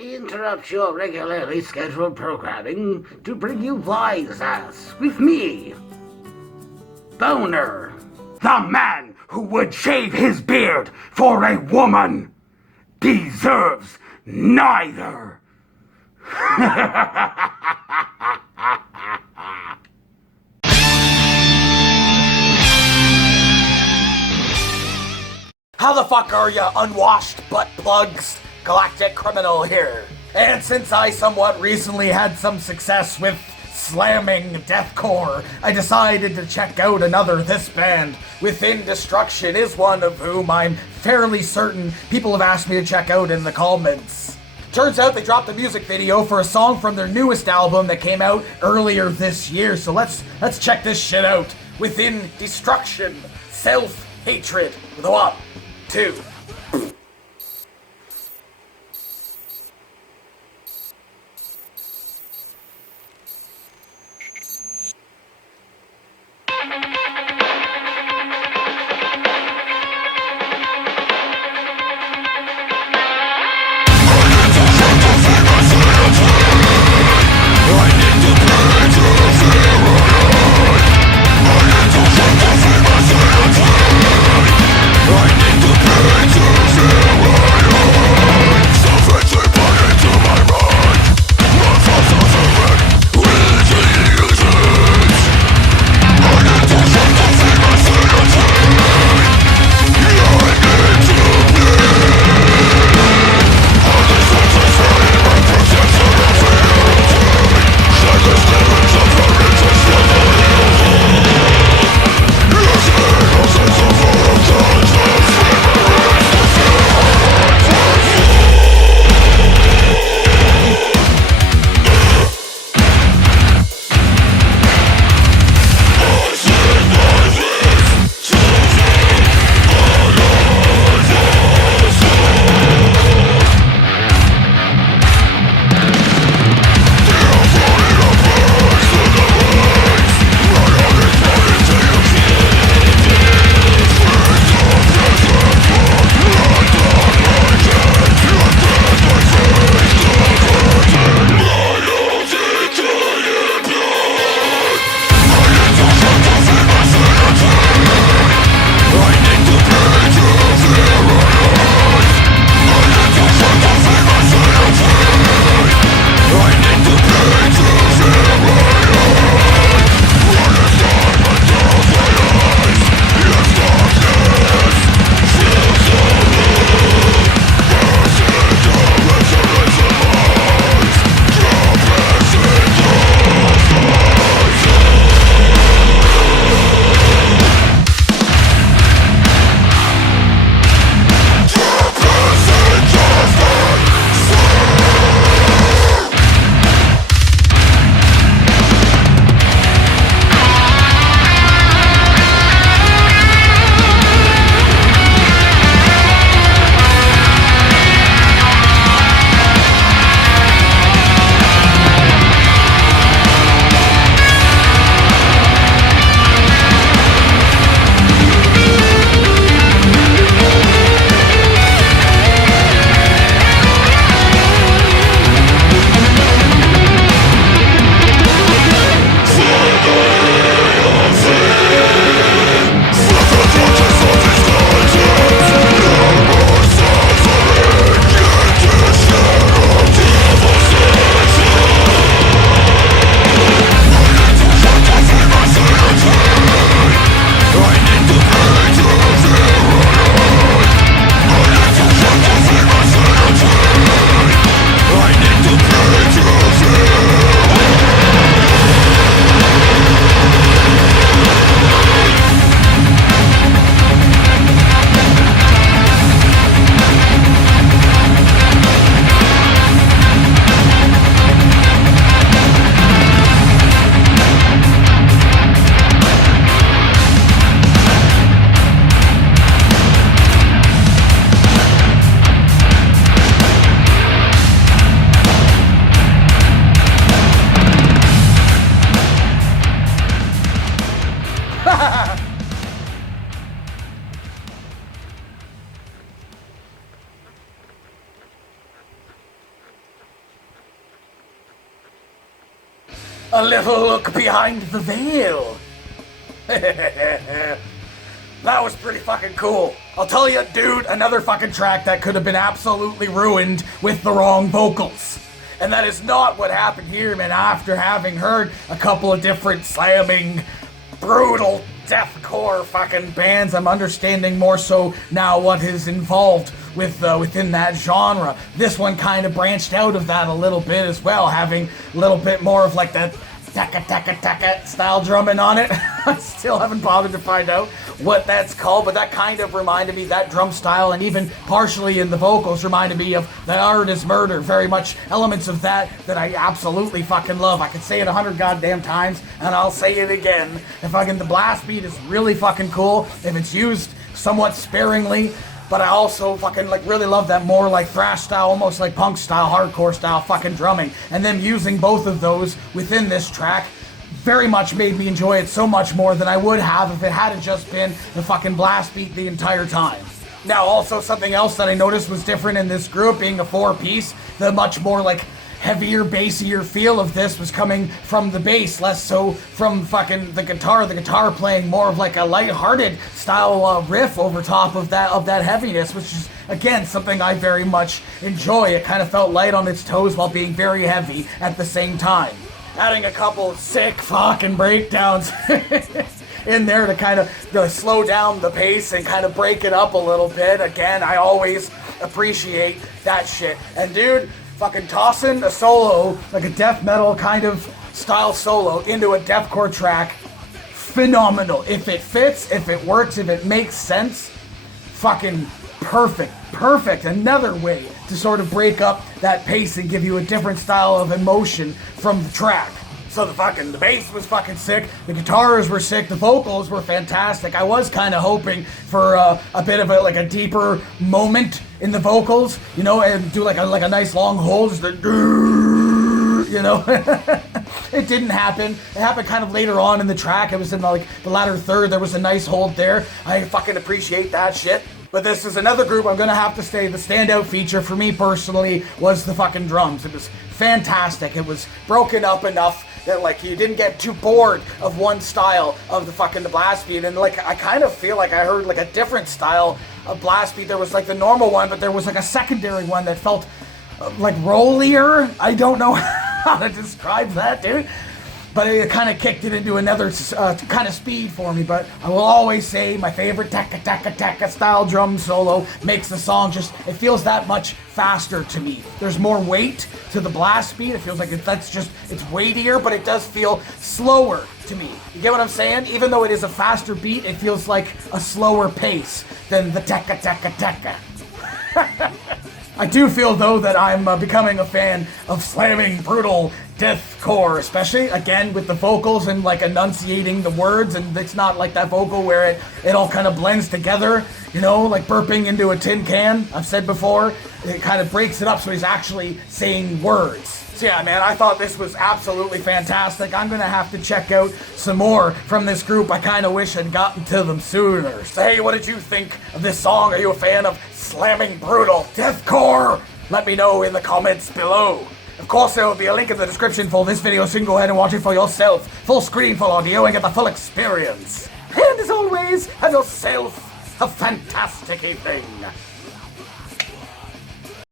We interrupt your regularly scheduled programming to bring you Wise Ass with me, Boner, the man who would shave his beard for a woman, deserves neither. How the fuck are ya, unwashed butt plugs? Galactic Criminal here. And since I somewhat recently had some success with slamming deathcore, I decided to check out another this band. Within Destruction is one of whom I'm fairly certain people have asked me to check out in the comments. Turns out they dropped a music video for a song from their newest album that came out earlier this year, so let's check this shit out. Within Destruction, Self-Hatred. With a 1, 2. I need to pay a little look behind the veil. That was pretty fucking cool. I'll tell you, dude, another fucking track that could have been absolutely ruined with the wrong vocals. And that is not what happened here, man. After having heard a couple of different slamming, brutal, deathcore fucking bands, I'm understanding more so now what is involved within that genre. This one kind of branched out of that a little bit as well, having a little bit more of like that taka taka taka style drumming on it. I still haven't bothered to find out what that's called, but that kind of reminded me, that drum style, and even partially in the vocals, reminded me of The Art Is Murder. Very much elements of that I absolutely fucking love. I could say it 100 goddamn times, and I'll say it again. And fucking the blast beat is really fucking cool if it's used somewhat sparingly. But I also fucking like really love that more like thrash style, almost like punk style, hardcore style fucking drumming. And them using both of those within this track very much made me enjoy it so much more than I would have if it hadn't just been the fucking blast beat the entire time. Now also something else that I noticed was different in this group, being a 4-piece, the much more like heavier, bassier feel of this was coming from the bass, less so from fucking the guitar. The guitar playing more of like a light-hearted style riff over top of that heaviness, which is again something I very much enjoy. It kind of felt light on its toes while being very heavy at the same time. Adding a couple sick fucking breakdowns in there to kind of slow down the pace and kind of break it up a little bit. Again, I always appreciate that shit. And dude, fucking tossing a solo, like a death metal kind of style solo, into a deathcore track, phenomenal. If it fits, if it works, if it makes sense, fucking perfect. Another way to sort of break up that pace and give you a different style of emotion from the track. So the bass was fucking sick, the guitars were sick, the vocals were fantastic. I was kind of hoping for a bit of a deeper moment in the vocals, you know, and do like a nice long hold, just you know. It didn't happen. It happened kind of later on in the track. It was in the latter third. There was a nice hold there. I fucking appreciate that shit. But this is another group I'm gonna have to say the standout feature for me personally was the fucking drums. It was fantastic. It was broken up enough that like you didn't get too bored of one style of the blast beat. And like I kind of feel like I heard like a different style of blast beat. There was like the normal one, but there was like a secondary one that felt like rollier. I don't know how to describe that, dude. But it kind of kicked it into another kind of speed for me. But I will always say my favorite taka taka taka style drum solo makes the song just, it feels that much faster to me. There's more weight to the blast beat. It feels like it's weightier, but it does feel slower to me. You get what I'm saying? Even though it is a faster beat, it feels like a slower pace than the taka taka taka. I do feel though that I'm becoming a fan of slamming, brutal deathcore, especially again with the vocals and like enunciating the words, and it's not like that vocal where it all kind of blends together, you know, like burping into a tin can. I've said before, it kind of breaks it up so he's actually saying words. So yeah, man, I thought this was absolutely fantastic. I'm gonna have to check out some more from this group. I kind of wish I'd gotten to them sooner. So hey, what did you think of this song? Are you a fan of slamming brutal deathcore? Let me know in the comments below. Of course, there will be a link in the description for this video, so you can go ahead and watch it for yourself. Full screen, full audio, and get the full experience. And as always, have yourself a fantastic evening.